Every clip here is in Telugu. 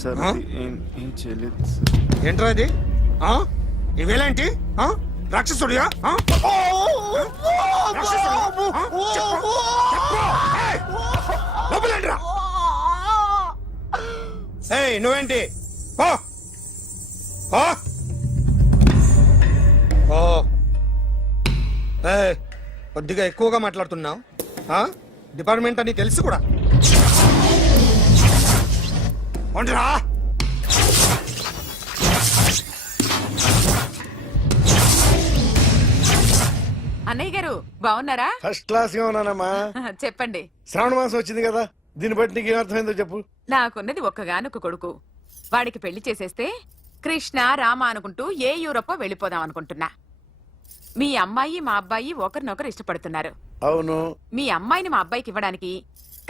సార్ ఆ? ఏం చేయలేదు ఏంట్రా ఇది ఇవేలాంటి రాక్షసుడియా రాక్షసుడు లోపలేంట్రా ఏయ్ నువ్వేంటి పో పో ఓ ఏయ్ కొద్దిగా ఎక్కువగా మాట్లాడుతున్నావు డిపార్ట్మెంట్ అని తెలుసు కూడా ఒంటరా అన్నయ్య గారు బాగున్నారా? ఫస్ట్ క్లాస్ గా ఉన్నానమ్మా. చెప్పండి. శ్రావణ మాసం వచ్చింది కదా, దీన్ని బట్టి నీకు ఏమర్థమైందో చెప్పు. నాకున్నది ఒక్కగానొక్క కొడుకు. వాడికి పెళ్లి చేసేస్తే కృష్ణ రామ అనుకుంటూ ఏ యూరోపో వెళ్ళిపోదాం అనుకుంటున్నా. మీ అమ్మాయి మా అబ్బాయి ఒకరినొకరు ఇష్టపడుతున్నారు. అవును. మీ అమ్మాయిని మా అబ్బాయికి ఇవ్వడానికి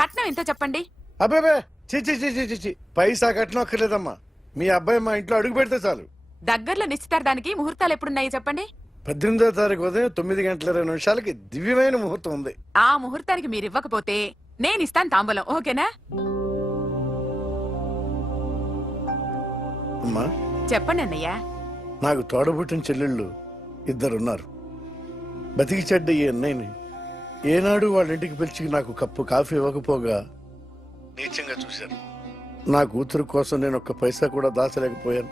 కట్నం ఎంత చెప్పండి? అబ్బే చిచి పైసా కట్నం అక్కర్లేదమ్మా. మీ అబ్బాయి మా ఇంట్లో అడుగు పెడితే చాలు. దగ్గరలో నిశ్చితార్థానికి ముహూర్తాలు ఎప్పుడున్నాయి చెప్పండి? 18వ తారీఖు ఉదయం 9:20 దివ్యమైన ముహూర్తం ఉంది. ఆ ముహూర్తానికి మీరు ఇవ్వకపోతే నేను ఇస్తాను తాంబూలం. ఓకేనా? అమ్మా చెప్పండి అన్నయ్య. నాకు తోడబుట్టిన చెల్లెళ్ళు ఇద్దరున్నారు. బతికి చెడ్డ ఈ అన్నయ్యని ఏనాడు వాళ్ళ ఇంటికి పిలిచి నాకు కప్పు కాఫీ ఇవ్వకపోగా నీచంగా చూశాను. నా కూతురు కోసం నేను ఒక్క పైసా కూడా దాచలేకపోయాను.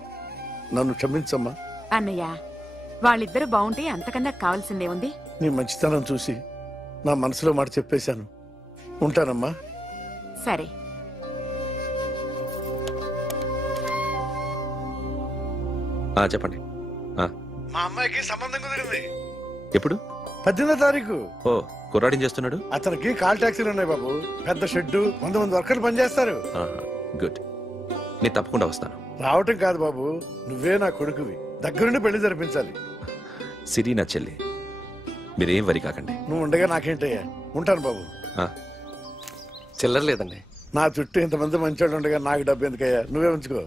నన్ను క్షమించమ్మా. అన్నయ్య వాళ్ళిద్దరు బాగుంటే అంతకన్నా కావాల్సిందే ఉంది. నీ మంచితనం చూసి నా మనసులో మాట చెప్పేశాను. ఉంటానమ్మా. సరే. చెప్పండి. మా అమ్మాయికి సంబంధం కుదిరింది. ఎప్పుడు? 18వ తారీఖు. ఓ కుర్రాడిని చేస్తున్నాడు. అతనికి కాల్ టాక్సీలు ఉన్నాయి బాబు. పెద్ద షెడ్డు, 100 మంది వర్కర్లు పనిచేస్తారు. గుడ్. నేను తప్పకుండా వస్తాను. రావటం కాదు బాబు, నువ్వే నా కొడుకువి. దగ్గరుండి పెళ్లి జరిపించాలి. సిరి నా చెల్లి, మీరేం వరి కాకండి. నువ్వు ఉండగా నాకేంటయ్యా. ఉంటాను బాబు. చిల్లర లేదండి. నా చుట్టూ ఇంతమంది మంచోళ్ళు ఉండగా నాకు డబ్బు ఎందుకయ్యా, నువ్వే ఉంచుకో.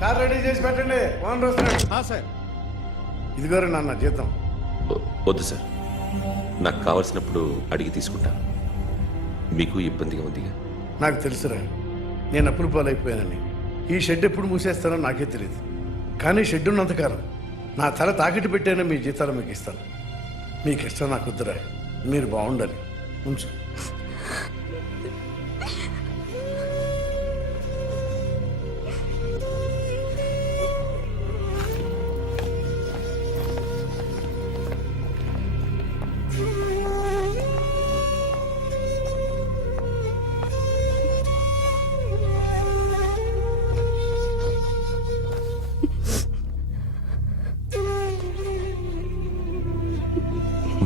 కార్ రెడీ చేసి పెట్టండి. ఓనర్ వస్తున్నాడు. సార్. ఇదిగోరు నాన్న జీతం. వద్దు సార్, నాకు కావలసినప్పుడు అడిగి తీసుకుంటాను. మీకు ఇబ్బందిగా ఉందిగా. నాకు తెలుసురా, నేను అప్పులు పాలైపోయానని. ఈ షెడ్ ఎప్పుడు మూసేస్తానో నాకే తెలియదు. కానీ షెడ్ ఉన్నంతకాలం నా తల తాకట్టు పెట్టానో మీ జీతాలు మీకు ఇస్తాను. మీకు ఇష్టం నాకు వద్దురా, మీరు బాగుండాలి. ఉంచు.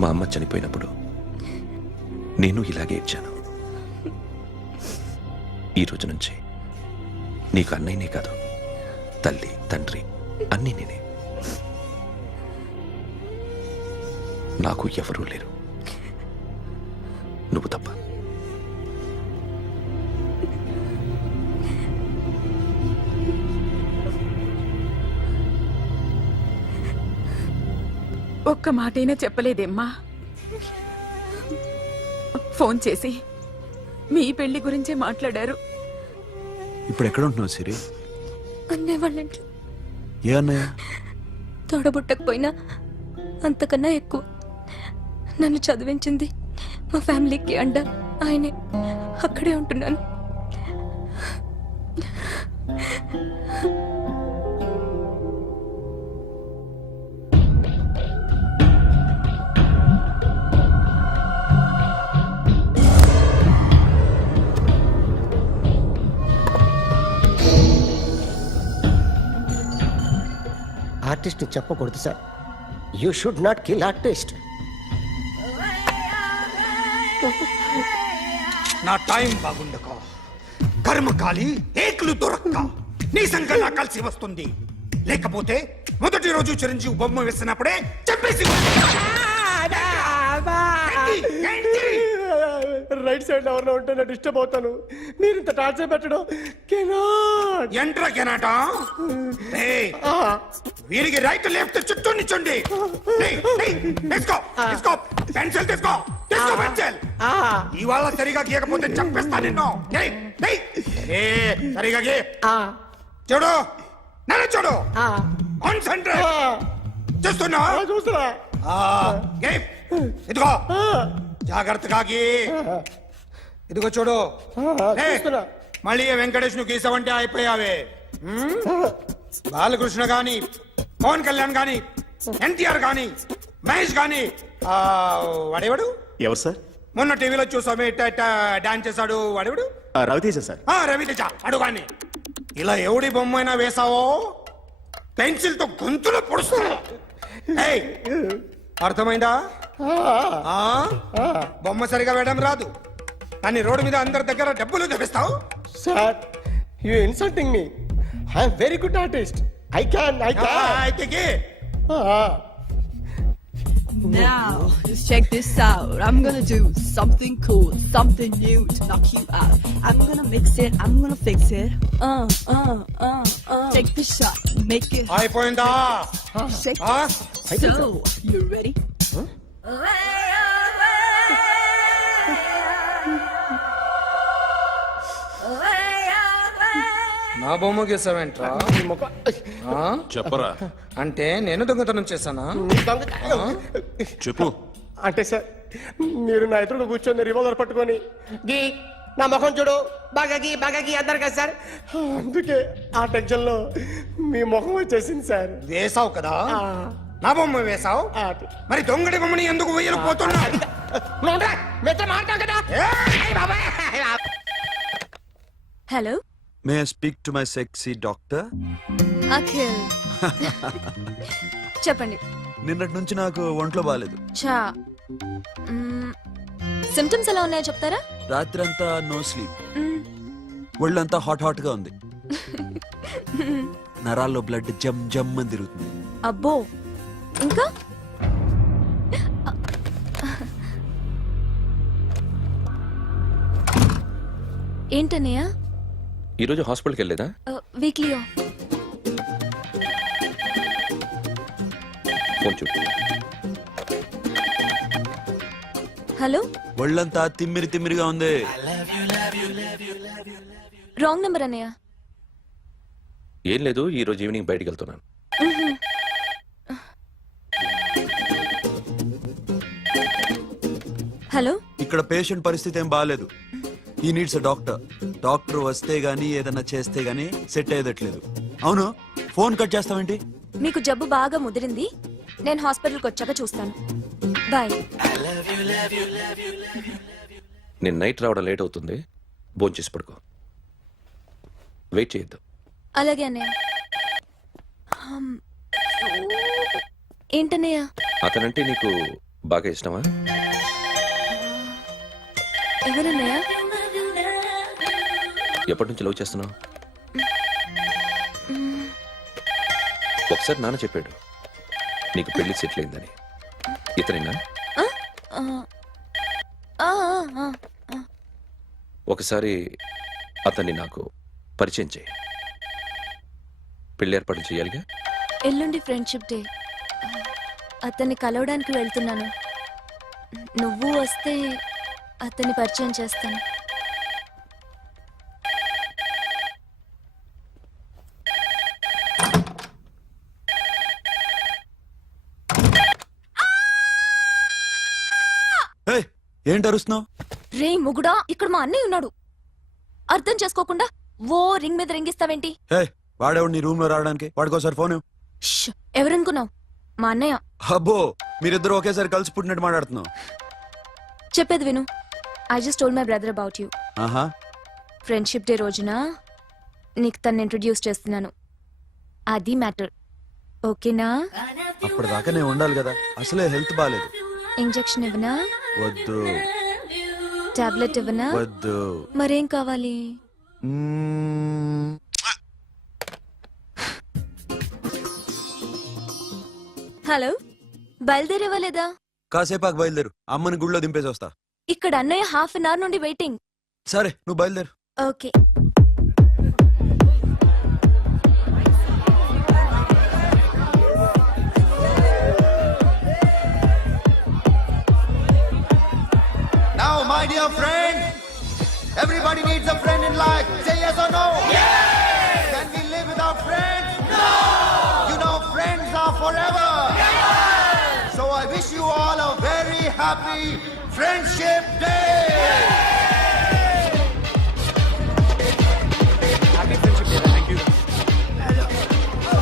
మా అమ్మ చనిపోయినప్పుడు నేను ఇలాగే ఇచ్చాను. ఈ రోజు నుంచి నీకు అన్నయ్యనే కాదు, తల్లి తండ్రి అన్నీ నేనే. నాకు ఎవరూ లేరు, నువ్వు తప్ప. ఒక్క మాటైనా చెప్పలేదేమ్మా? ఫోన్ చేసి మీ పెళ్లి గురించే మాట్లాడారు. ఇప్పుడు ఎక్కడ ఉంటున్నావు సిరి? అన్నయ్య వాళ్ళంట్లో. ఏ అన్నయ్య? తోడబుట్టకపోయినా అంతకన్నా ఎక్కువ నన్ను చదివించింది మా ఫ్యామిలీకి అండ ఆయనే. అక్కడే ఉంటున్నాను. ఆర్టిస్ట్ చెప్పకూడదు sir. You should not kill artist. నా టైం బాగుండక కర్మకాలి ఏకులు దొరక్క నీ సంకల్లా కలిసి వస్తుంది. లేకపోతే మొదటి రోజు చిరంజీవి బొమ్మ వేసినప్పుడే చెప్పేసి రైట్ సైడ్ ఎవరిలో ఉంటే నేను డిస్టర్బ్ అవుతాను. మీరు ఇంత టార్చర్ పెట్టడం ఎంట్రా కెనాట. వీరికి రైట్ లెఫ్ట్ చుట్టూ నిచ్చండి. తీసుకో పెన్సిల్ తీసుకో పెన్సిల్. ఇవాళ సరిగా గీయకపోతే చంపేస్తా నిన్ను. సరిగా గీ. చూడు నన్ను చూడు. కాన్సంట్రేట్ చూస్తున్నా. ఇదిగో జాగ్రత్తగా గీ. ఇదిగో చూడు. మళ్ళీ వెంకటేష్ ను గీసావంటే అయిపోయావే. బాలకృష్ణ గాని, పవన్ కళ్యాణ్ గాని, ఎన్టీఆర్ గాని, మహేష్ గాని, వాడేవాడు ఎవరు సార్? మొన్న టీవీలో చూసామే డాన్స్ చేశాడు వాడేవాడు? రవితేజ సార్. రవితేజ అడుగాని. ఇలా ఎవడి బొమ్మ అయినా వేసావో పెన్సిల్ తో గొంతులో పొడుస్తా. అర్థమైందా? బొమ్మ సరిగా వేయడం రాదు కానీ రోడ్డు మీద అందరి దగ్గర డబ్బులు తెప్పిస్తావు. Sir you insulting me. I am very good artist. I can అయితే Now, just check this out. I'm gonna do something cool, something new to knock you out. I'm gonna mix it, I'm gonna fix it. Take the shot, make it hot. అయిపోయిందా? Shake it. So, you ready? నా బొమ్మ గీసావేంట్రా? చెప్పరా. అంటే నేను దొంగతనం చేశానా? చెప్పు. అంటే సార్ మీరు నా ఎదురు కూర్చొని రివాల్వర్ పట్టుకొని గీ నా ముఖం చూడు బాగా గీ అన్నారు కదా సార్. అందుకే ఆ టెన్షన్ లో మీ ముఖం వచ్చేసింది సార్. వేసావు కదా, నా బొమ్మ వేసావు. మరి దొంగడి బొమ్మని ఎందుకు వేయలు పోతున్నా? Hello, may I speak to my sexy doctor? Akhil. చెప్పండి. నిన్నటి నుంచి నాకు ఒంట్లో బాగాలేదు. చా సిమ్టమ్స్ ఎలా ఉన్నాయో చెప్తారా? రాత్రి అంతా నో స్లీప్. మ్మ్. ఒళ్ళంతా హాట్ గా ఉంది. నరాల్లో బ్లడ్ జమ్ జమ్ అని తిరుగుతుంది. అబ్బో, ఇంకా ఏంటన్నయ్య? ఈరోజు హాస్పిటల్కి వెళ్ళేదా? Weekly off. ఫోన్ చూడు. హలో, ఒళ్ళంతా తిమ్మిరిగా ఉంది. రాంగ్ నెంబర్ అన్నయ్య. ఏం లేదు, ఈరోజు ఈవినింగ్ బయటికి వెళ్తున్నాను. హలో, ఇక్కడ పేషెంట్ పరిస్థితి ఏం బాగాలేదు. ఈ నీడ్స్ డాక్టర్. డాక్టర్ వస్తే గానీ ఏదన్నా చేస్తే గానీ సెట్ అయ్యేదట్లేదు. అవును, ఫోన్ కట్ చేస్తావేంటి? మీకు జబ్బు బాగా ముదిరింది. నేను హాస్పిటల్కి వచ్చాక చూస్తాను. బాయ్. నేను నైట్ రావడం లేట్ అవుతుంది, భోంచేసి పడుకో. వెయిట్ చేయొద్దు. అలాగే అన్నయ్య. ఏంటన్నయ్య? అతనంటే నీకు బాగా ఇష్టమా? ఎవరన్నయ్య? ఎప్పటి నుంచి లవ్ చేస్తున్నావు? ఒకసారి నాన్న చెప్పాడు నీకు పెళ్లి సెటిల్ అయిందని. ఇతనేనా? ఒకసారి అతన్ని నాకు పరిచయం చేయి. పెళ్లి ఏర్పాటు చేయాలిగా. ఎల్లుండి ఫ్రెండ్షిప్ డే. అతన్ని కలవడానికి వెళ్తున్నాను. నువ్వు వస్తే అతన్ని పరిచయం చేస్తాను. ఏంటి అరుస్తున్నావు? రే ముగుడా, ఇక్కడ మా అన్నయ్య ఉన్నాడు. అర్థం చేసుకోకుండా ఓ రింగ్ మీద రింగిస్తావేంటి? వాడేవాడు నీ రూమ్ లో రావడానికి? వాడికోసారి ఫోన్. ఎవరనుకున్నావు? మా అన్నయ్య. అబ్బో, మీరిద్దరు ఒకేసారి కలిసి పుట్టినట్టు మాట్లాడుతున్నావు. చెప్పేది విను. I just told my brother about you. ఆహా, ఫ్రెండ్షిప్ డే రోజున నీకు తను ఇంట్రడ్యూస్ చేస్తున్నాను. అది మ్యాటర్. ఓకేనా? అప్పటిదాకా నేను ఉండాలి కదా. అసలే హెల్త్ బాగాలేదు. ఇంజెక్షన్ ఇవ్వనా? వద్దు. టాబ్లెట్ ఇవ్వనా? వద్దు. మరేం కావాలి? మ్మ్. హలో, బయలుదేరేవా లేదా? కాసేపాకు బయలుదేరు, అమ్మని గుళ్ళో దింపేసి వస్తా. ఇక్కడ అన్నయ్య హాఫ్ అన్ అవర్ నుండి వెయిటింగ్. సరే నువ్వు బయలుదేరు. Okay. Now, my dear friend, everybody needs a friend in life. Say yes or no? Yes! Can we live without friends? No! You know, friends are forever. Yes! So I wish you all a very happy Friendship Day!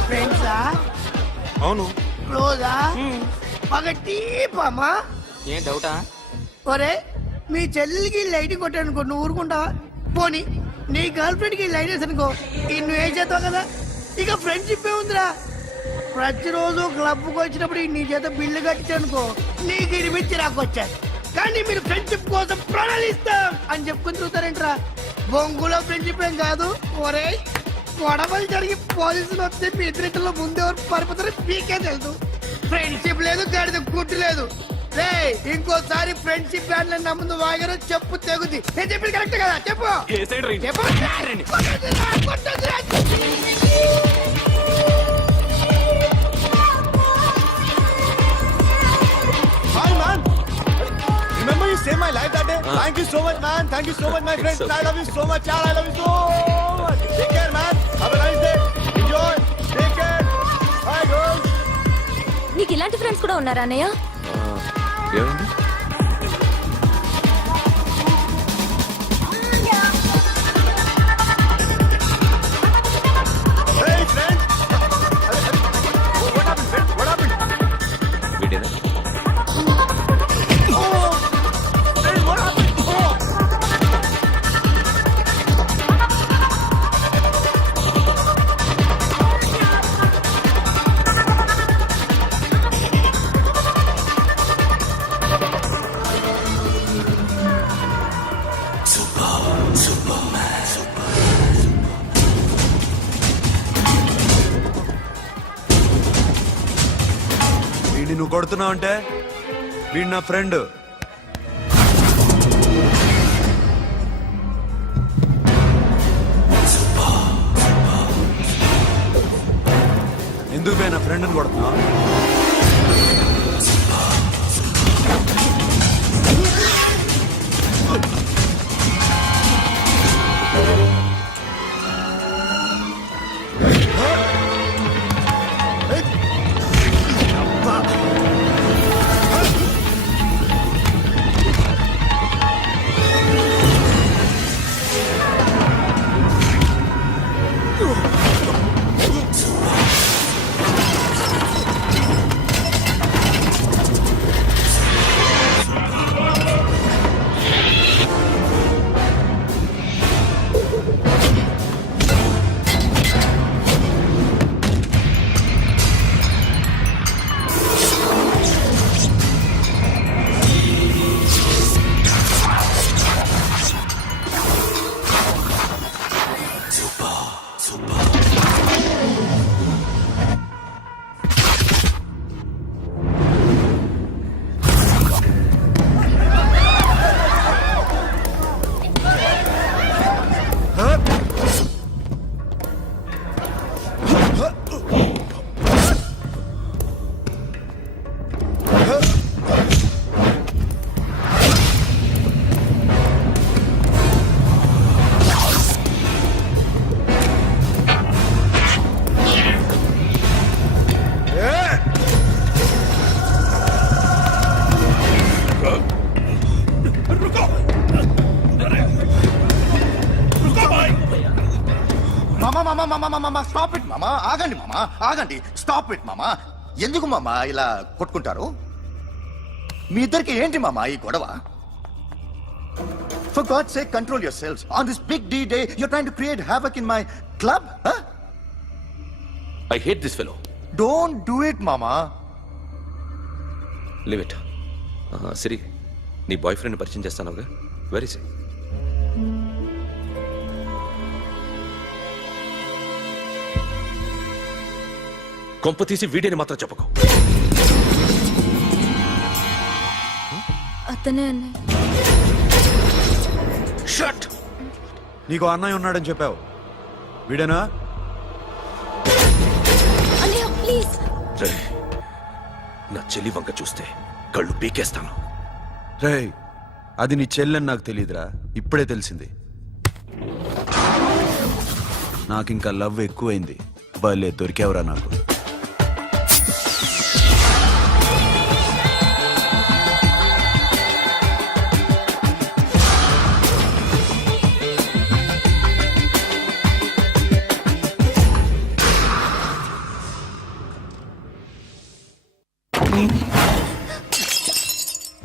ఫ్రెండ్సా? అవును. క్లోజా? బాగా డీపమ్మా? ఏం డౌటా? ఒరే, మీ చెల్లెలికి లైట్ కొట్టానుకో, నువ్వు ఊరుకుంటావా? పోనీ నీ గర్ల్ ఫ్రెండ్ కి లైట్ వేసానుకో, నువ్వు ఏం చేస్తావు కదా? ఇక ఫ్రెండ్షిప్ ఏ ఉందిరా. ప్రతిరోజు క్లబ్కి వచ్చినప్పుడు నీ చేత బిల్లు కట్టించానుకో, నీకు ఇరిమిచ్చి రాకొచ్చాను. కానీ మీరు ఫ్రెండ్షిప్ కోసం ప్రణాళిస్తాం అని చెప్పుకుని చూస్తారేంట్రా? బొంగులో ఫ్రెండ్షిప్ ఏం కాదు. ఒరే, గొడవలు జరిగి పోలీసులు వస్తే మీ ఇద్దరిలో ముందెవరు పరిపోతారో మీకే తెలుసు. ఫ్రెండ్షిప్ లేదు, గడిద గుడ్డు లేదు. రే, ఇంకోసారి ఫ్రెండ్షిప్ బ్యాండ్ నమ్ముందు వాగారో చెప్పు తెగుద్ది. నేను చెప్పింది కరెక్ట్ కదా? చెప్పు చెప్పు. కొట్టొద్దురా. Hi, man! Remember you saved my life that day? Thank you so much, man. Thank you so much, my friend. I love you so much, yaar. I love you so much. Take care, man. Have a nice day. Enjoy. Take care. Bye, girls. నీకు ఇలాంటి ఫ్రెండ్స్ కూడా ఉన్నారా అన్నయ్య? ఏమైంది? Hey, friend. What happened, friend? What happened? వీడేనా? Oh! Friend, what happened? Oh! వీడిని నువ్వు కొడుతున్నావు అంటే వీడు నా ఫ్రెండ్. ఎందుకు పోయి నా ఫ్రెండ్ని కొడుతున్నావు? మామా స్టాప్ ఇట్ మామా. ఆగండి మామా, ఆగండి. స్టాప్ ఇట్ మామా. ఎందుకు మామా ఇలా కొట్టుకుంటారు? మీ ఇద్దరికి ఏంటి మామా ఈ గొడవ? For God's sake, control yourselves. On this big D day, you're trying to create havoc in my club? Huh? I hate this fellow. Don't do it, mama. Leave it. సిరి, నీ బాయ్ ఫ్రెండ్ పరిచయం చేస్తానుగా. Very sick. కొంప తీసి వీడిని మాత్రం చెప్పకు. అతనే అన్నయ్య. షట్. నీకు అన్నయ్య ఉన్నాడని చెప్పావు, వీడేనా? అన్నయ్య ప్లీజ్. రేయ్, నా చెల్లి వంక చూస్తే కళ్ళు పీకేస్తాను. రేయ్, అది నీ చెల్లెని నాకు తెలియదురా, ఇప్పుడే తెలిసింది. నాకింకా లవ్ ఎక్కువైంది. భలే దొరికావురా నాకు.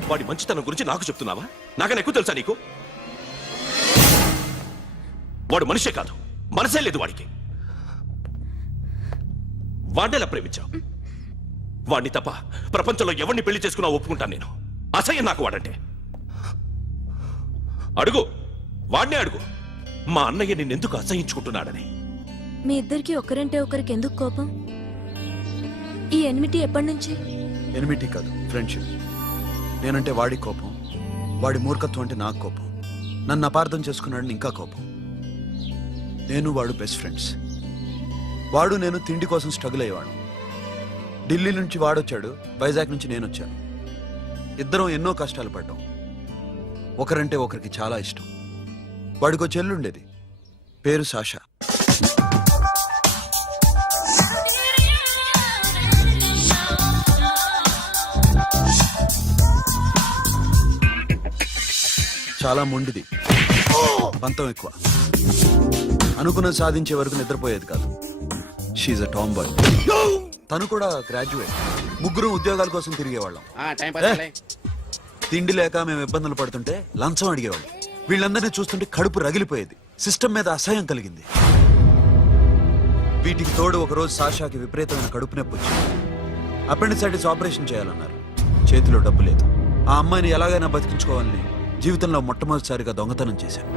వాడి మంచితనం గురించి నాకు చెప్తున్నావా? నాకన్నా ఎక్కువ తెలుసా నీకు? వాడు మనిషే కాదు, మనసే లేదు వాడికి. వాడినేలా ప్రేమించావు? వాడిని తప్ప ప్రపంచంలో ఎవరిని పెళ్లి చేసుకున్నా ఒప్పుకుంటాను నేను. అసహ్యం నాకు వాడంటే. అడుగు, వాడినే అడుగు, మా అన్నయ్య నిన్నెందుకు అసహించుకుంటున్నాడని. మీ ఇద్దరికి ఒకరంటే ఒకరికి ఎందుకు కోపం? ఈ ఎనిమిటి ఎప్పటి నుంచి? ఎనిమిటీ కాదు, ఫ్రెండ్షిప్. నేనంటే వాడి కోపం, వాడి మూర్ఖత్వం అంటే నాకు కోపం. నన్ను అపార్థం చేసుకున్నాడని ఇంకా కోపం. నేను వాడు బెస్ట్ ఫ్రెండ్స్. వాడు నేను తిండి కోసం స్ట్రగుల్ అయ్యేవాడు. ఢిల్లీ నుంచి వాడొచ్చాడు, వైజాగ్ నుంచి నేను వచ్చాను. ఇద్దరం ఎన్నో కష్టాలు పడ్డాం. ఒకరంటే ఒకరికి చాలా ఇష్టం. వాడికో చెల్లుండేది, పేరు సాషా. చాలా మొండిది, పంతం ఎక్కువ. అనుకున్నది సాధించే వరకు నిద్రపోయేది కాదు. She's a tomboy. తను కూడా గ్రాడ్యుయేట్. ముగ్గురు ఉద్యోగాల కోసం తిరిగేవాళ్ళం. తిండి లేక మేము ఇబ్బందులు పడుతుంటే లంచం అడిగేవాళ్ళం. వీళ్ళందరినీ చూస్తుంటే కడుపు రగిలిపోయేది. సిస్టమ్ మీద అసహ్యం కలిగింది. వీటికి తోడు ఒకరోజు సాషాకి విపరీతమైన కడుపు నొప్పి వచ్చింది. అపెండిసైటిస్ ఆపరేషన్ చేయాలన్నారు. చేతిలో డబ్బు లేదు. ఆ అమ్మాయిని ఎలాగైనా బతికించుకోవాలని జీవితంలో మొట్టమొదటిసారిగా దొంగతనం చేశాను.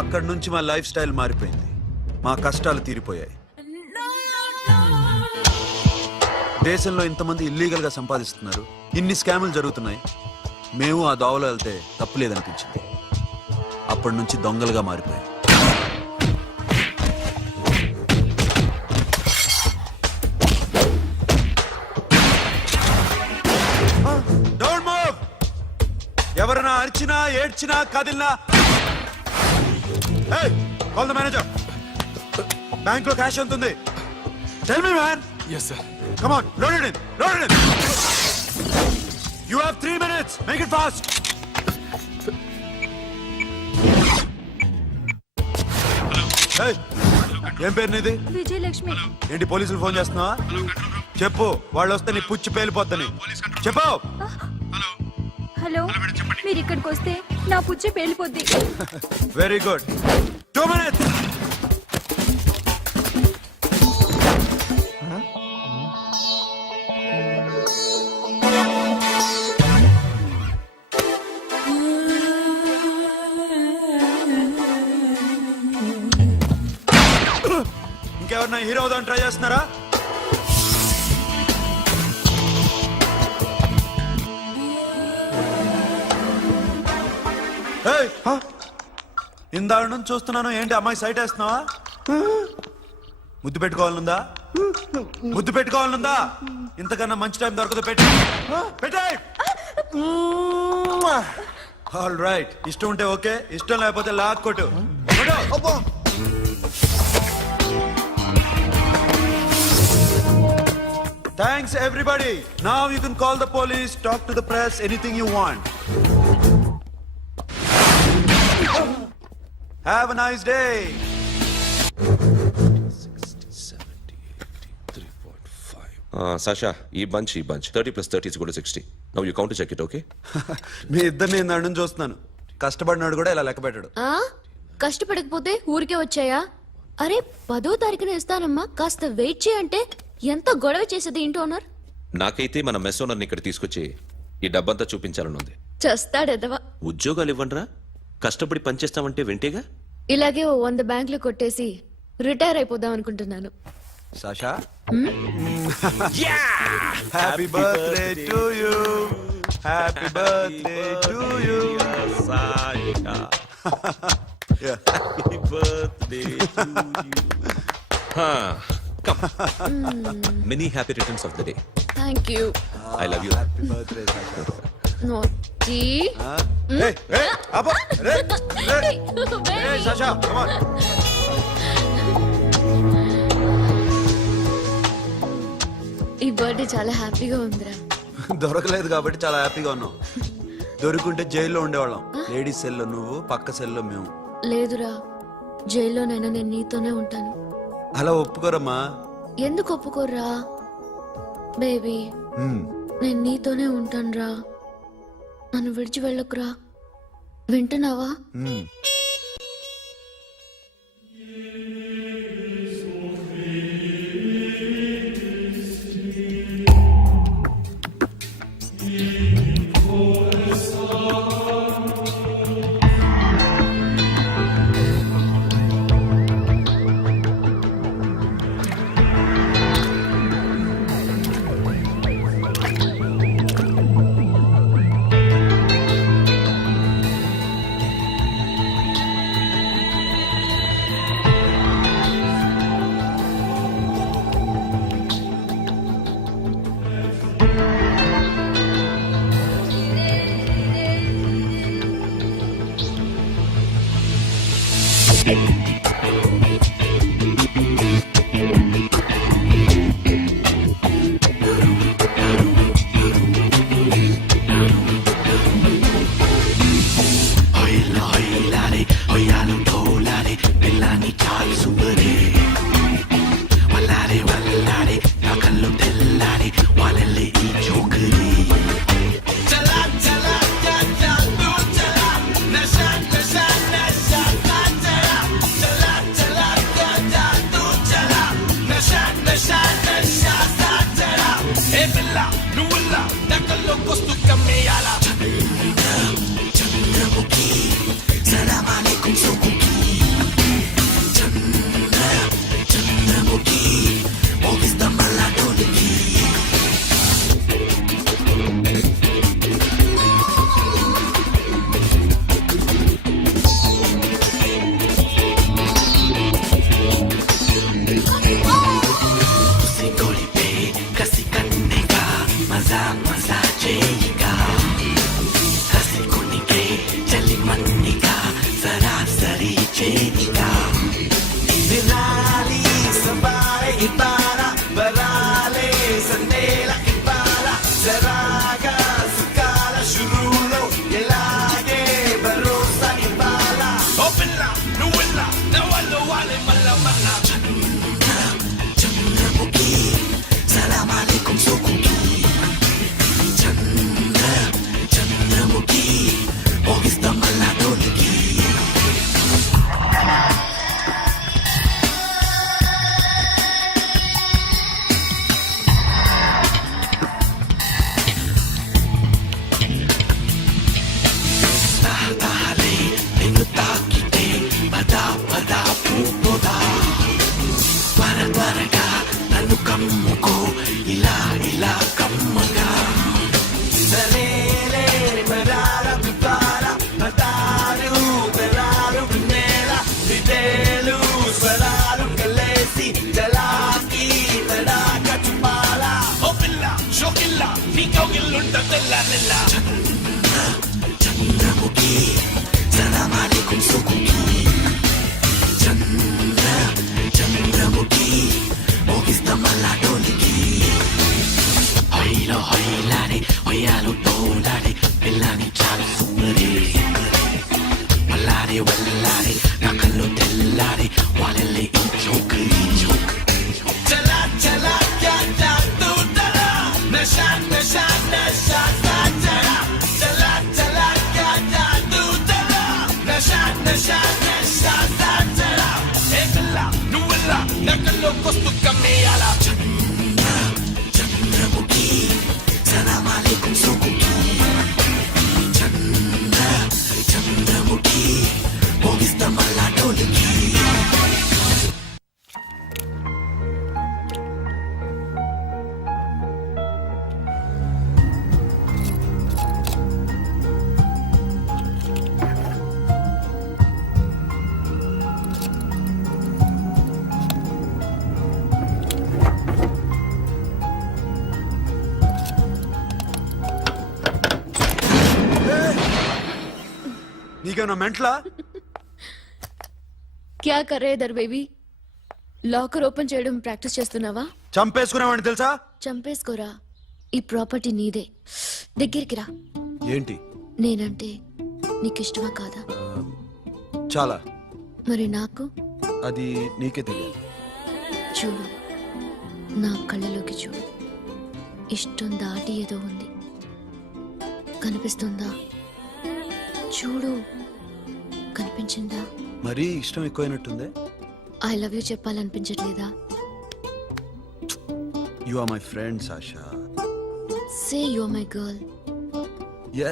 అక్కడి నుంచి మా లైఫ్ స్టైల్ మారిపోయింది. మా కష్టాలు తీరిపోయాయి. దేశంలో ఇంతమంది ఇల్లీగల్ గా సంపాదిస్తున్నారు, ఇన్ని స్కాములు జరుగుతున్నాయి. మేము ఆ దోవలో వెళ్తే తప్పులేదనిపించింది. అప్పటి నుంచి దొంగలుగా మారిపోయాయి. Don't move. ఎవరైనా అరిచినా ఏడ్చినా కదిలినా కాల్ ద మేనేజర్. బ్యాంక్ లో క్యాష్ ఎంత ఉంది? Tell me man. Yes, sir. Come on, load it in. Load it in. You have 3 minutes. Make it fast. Hey, ఏం పేరు నీది? విజయలక్ష్మి. ఏంటి పోలీసులు ఫోన్ చేస్తున్నావా? చెప్పు, వాళ్ళు వస్తే నీ పుచ్చి పేలిపోద్దని చెప్పు. హలో, మీరు ఇక్కడికి వస్తే నా పుచ్చి పేలిపోద్ది. Very good. 2 minutes. ఇంకెవరన్నా హీరో అవుదామని ట్రై చేస్తున్నారా? ఇందాక నుంచి చూస్తున్నాను, ఏంటి అమ్మాయి సైట్ వేస్తున్నావా? ముద్దు పెట్టుకోవాలనుందా? ముద్దు పెట్టుకోవాలనుందా? ఇంతకన్నా మంచి టైం దొరకదు. పెట్టే. All right. ఇష్టం ఉంటే ఓకే, ఇష్టం లేకపోతే లాక్కొట్టు. Thanks everybody. Now you can call the police, talk to the press, anything you want. Have a nice day. 60, 70, 80, 3.5. Sasha, ఈ bunch 30 plus 30 is equal to 60. Now you count to check it, okay? మీ ఇద్దరిని నేను చూస్తున్నాను. కష్టపడినాడు కూడా ఇలా లెక్క పెట్టాడు. కష్టపడకపోతే ఊరికే వచ్చాయా? అరే 10వ తారీఖున ఇస్తానమ్మా, కాస్త వెయిట్ చేయంటే ఎంత గొడవ చేసేది ఏంటి ఓనర్. నాకైతే మన మెస్ ఓనర్ని ఇక్కడ తీసుకొచ్చి ఈ డబ్బంతా చూపించాలని ఉంది. చస్తాడెదవా. ఉద్యోగాలు ఇవ్వండిరా, కష్టపడి పనిచేస్తామంటే వింటేగా. ఇలాగే ఓ 100 బ్యాంకులు కొట్టేసి రిటైర్ అయిపోదాం అనుకుంటున్నాను. Sasha happy birthday to you, happy birthday to you. Happy birthday to you. Come. Many happy returns of the day. Thank you. I love you. Happy birthday Sasha. నోటి సాషా come on. ఈ బర్త్డే చాలా హ్యాపీగా ఉందిరా. దొరకలేదు కాబట్టి చాలా హ్యాపీగా ఉన్నాం. దొరుకుంటే జైల్లో ఉండేవాళ్ళం. లేడీస్ సెల్లో నువ్వు, పక్క సెల్లో మేము. లేదురా, జైల్లోనైనా నేను నీతోనే ఉంటాను. అలా ఒప్పుకోరమ్మా. ఎందుకు ఒప్పుకోర్రా బేబీ, నేను నీతోనే ఉంటానురా. నన్ను విడిచి వెళ్ళకురా, వింటున్నావా? వస్తు కమ్మేయాల చంద్రముఖి సలామాలేకుం సోకుకి చంద్రముఖి మోగిస్తా మళ్ళా డోలుకి నీకేమన్నా మెంట్లా? క్యా కరే దర్ బేబీ లాకర్ ఓపెన్ చేయడం ప్రాక్టీస్ చేస్తున్నావా? చంపేసుకునేవాడిని తెలుసా? చంపేసుకోరా, ఈ ప్రాపర్టీ నీదే. దగ్గరికి రా. ఏంటి? నేనంటే నీకు ఇష్టమా కాదా? చాలా. మరి నాకు? అది నీకే తెలియాలి. చూడు, నా కళ్ళలోకి చూడు. ఇష్టం దాటి ఏదో ఉంది, కనిపిస్తుందా? చూడు, కనిపించిందా? మరీ ఇష్టం ఎక్కువైనట్టుందే. ఐ లవ్ యూ చెప్పాలనిపించట్లేదా? You are my friend Sasha. Say you are my girl.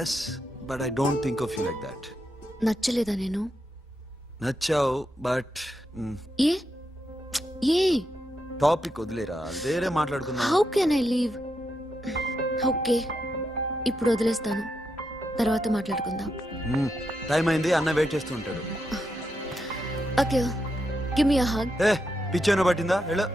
Yes, but I don't think of you like that. నచ్చలేదా నేను? నచ్చావు, బట్ ఏ ఏ టాపిక్ వదిలేరా, వేరే మాట్లాడుకుందాం. How can I leave? Okay, ఇప్పుడు వదిలేస్తాను, తర్వాత మాట్లాడుకుందాం. టైం అయింది, అన్న వెయిట్ చేస్తూ ఉంటాడు. Okay, give me a hug. ఏ పిచ్చేనో పట్టిందా? వెళ్ళు.